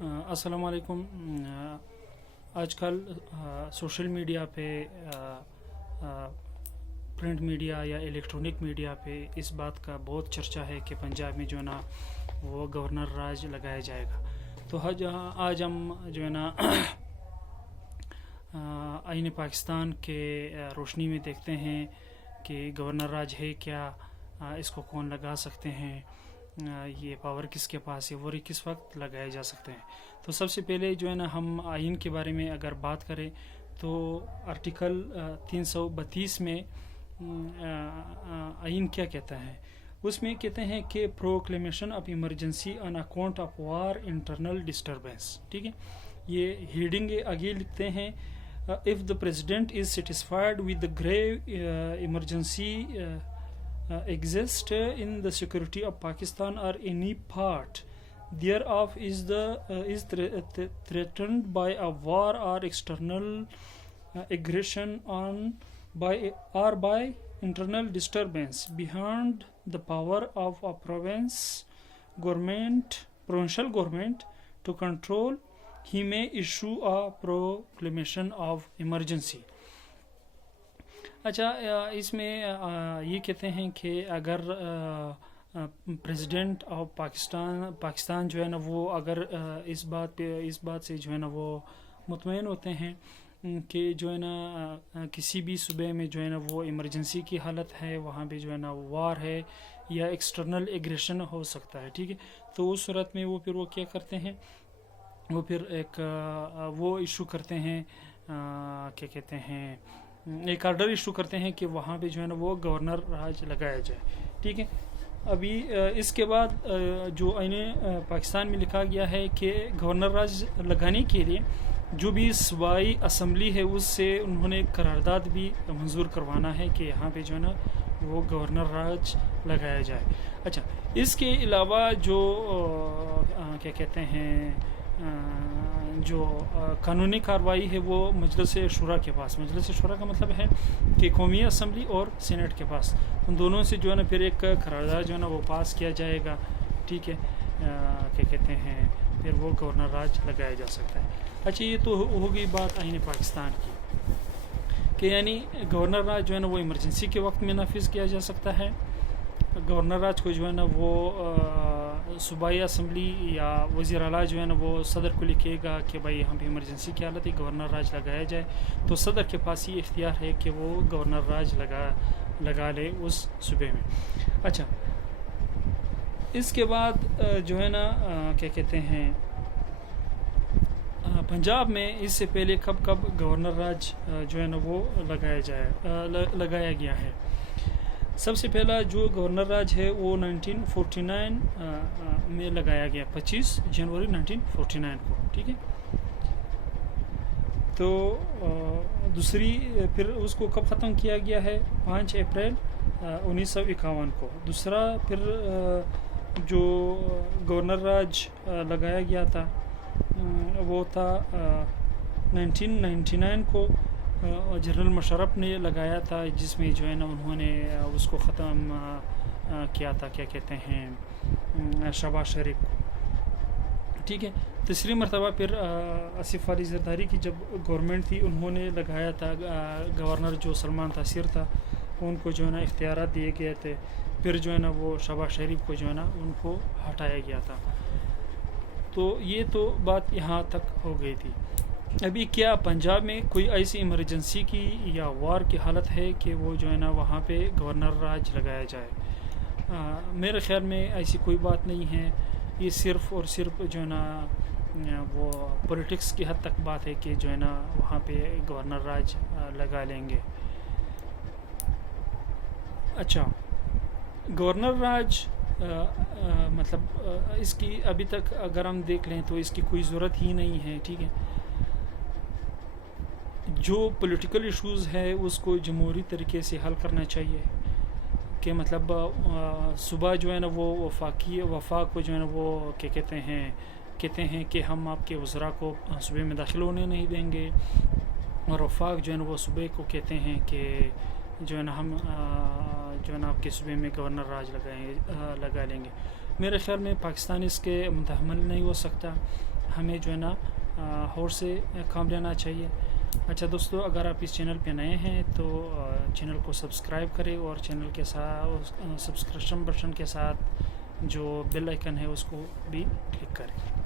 السلام علیکم۔ آج کل سوشل میڈیا پہ، پرنٹ میڈیا یا الیکٹرانک میڈیا پہ اس بات کا بہت چرچا ہے کہ پنجاب میں جو ہے نا وہ گورنر راج لگایا جائے گا۔ تو آج ہم جو ہے نا آئین پاکستان کے روشنی میں دیکھتے ہیں کہ گورنر راج ہے کیا، اس کو کون لگا سکتے ہیں، یہ پاور کس کے پاس ہے اور یہ کس وقت لگائے جا سکتے ہیں۔ تو سب سے پہلے جو ہے نا ہم آئین کے بارے میں اگر بات کریں تو آرٹیکل 332 میں آئین کیا کہتا ہے؟ اس میں کہتے ہیں کہ proclamation of emergency on account of war internal disturbance, ٹھیک ہے۔ یہ ہیڈنگ آگے لکھتے ہیں، if the president is satisfied with the grave emergency exist in the security of Pakistan or any part thereof is threatened by a war or external aggression by internal disturbance beyond the power of a provincial government to control, he may issue a proclamation of emergency۔ اچھا، اس میں یہ کہتے ہیں کہ اگر president of Pakistan جو ہے نا وہ اگر اس بات سے جو ہے نا وہ مطمئن ہوتے ہیں کہ جو ہے نا کسی بھی صوبے میں جو ہے نا وہ ایمرجنسی کی حالت ہے، وہاں پہ جو ہے نا وار ہے یا ایکسٹرنل ایگریشن ہو سکتا ہے، ٹھیک ہے، تو اس صورت میں وہ کیا کرتے ہیں، وہ پھر وہ ایشو کرتے ہیں، کیا کہتے ہیں، ایک آرڈر ایشو کرتے ہیں کہ وہاں پہ جو ہے نا وہ گورنر راج لگایا جائے، ٹھیک ہے۔ ابھی اس کے بعد جو آئین پاکستان میں لکھا گیا ہے کہ گورنر راج لگانے کے لیے جو بھی صوبائی اسمبلی ہے اس سے انہوں نے قرارداد بھی منظور کروانا ہے کہ یہاں پہ جو ہے نا وہ گورنر راج لگایا جائے۔ اچھا، اس کے علاوہ جو کیا کہتے ہیں جو قانونی کارروائی ہے وہ مجلس شورا کے پاس، مجلس شورا کا مطلب ہے کہ قومی اسمبلی اور سینٹ کے پاس، ان دونوں سے جو ہے نا پھر ایک قرارداد جو ہے نا وہ پاس کیا جائے گا، ٹھیک ہے، کیا کہتے ہیں، پھر وہ گورنر راج لگایا جا سکتا ہے۔ اچھا، یہ تو ہوگی بات آئین پاکستان کی کہ یعنی گورنر راج جو ہے نا وہ ایمرجنسی کے وقت میں نافذ کیا جا سکتا ہے۔ گورنر راج کو جو ہے نا وہ صوبائی اسمبلی یا وزیر اعلیٰ جو ہے نا وہ صدر کو لکھے گا کہ بھائی یہاں پہ ایمرجنسی کی حالت ہے، گورنر راج لگایا جائے، تو صدر کے پاس یہ اختیار ہے کہ وہ گورنر راج لگا لے اس صوبے میں۔ اچھا، اس کے بعد جو ہے نا کیا کہتے ہیں، پنجاب میں اس سے پہلے کب گورنر راج جو ہے نا وہ لگایا گیا ہے۔ سب سے پہلا جو گورنر راج ہے وہ 1949 میں لگایا گیا، 25 جنوری 1949 کو، ٹھیک ہے۔ تو دوسری پھر اس کو کب ختم کیا گیا ہے؟ 5 اپریل 1951 کو۔ دوسرا پھر جو گورنر راج لگایا گیا تھا وہ تھا 1999 کو، جنرل مشرف نے لگایا تھا، جس میں جو ہے نا انہوں نے اس کو ختم کیا تھا، کیا کہتے ہیں، شہباز شریف کو، ٹھیک ہے۔ تیسری مرتبہ پھر آصف علی زرداری کی جب گورنمنٹ تھی انہوں نے لگایا تھا، گورنر جو سلمان تاثیر تھا ان کو جو ہے نا اختیارات دیے گئے تھے، پھر جو ہے نا وہ شہباز شریف کو جو ہے نا ان کو ہٹایا گیا تھا۔ تو یہ تو بات یہاں تک ہو گئی تھی۔ ابھی کیا پنجاب میں کوئی ایسی ایمرجنسی کی یا وار کی حالت ہے کہ وہ جو ہے نا وہاں پہ گورنر راج لگایا جائے؟ میرے خیال میں ایسی کوئی بات نہیں ہے، یہ صرف اور صرف جو ہے نا وہ پولیٹکس کی حد تک بات ہے کہ جو ہے نا وہاں پہ گورنر راج لگا لیں گے۔ اچھا، گورنر راج مطلب اس کی ابھی تک اگر ہم دیکھ لیں تو اس کی کوئی ضرورت ہی نہیں ہے، ٹھیک ہے۔ جو پولیٹیکل ایشوز ہے اس کو جمہوری طریقے سے حل کرنا چاہیے، کہ مطلب صبح جو ہے نا وہ وفاق کو جو ہے نا وہ کیا کہتے ہیں کہ ہم آپ کے وزراء کو صوبے میں داخل ہونے نہیں دیں گے، اور وفاق جو ہے نا وہ صوبے کو کہتے ہیں کہ جو ہے نا ہم جو ہے نا آپ کے صوبے میں گورنر راج لگا لیں گے۔ میرے خیال میں پاکستان اس کے متحمل نہیں ہو سکتا، ہمیں جو ہے نا ہور سے کام لینا چاہیے. اچھا دوستو، اگر آپ اس چینل پہ نئے ہیں تو چینل کو سبسکرائب کریں اور چینل کے ساتھ سبسکرپشن بٹن کے ساتھ جو بیل آئیکن ہے اس کو بھی کلک کریں.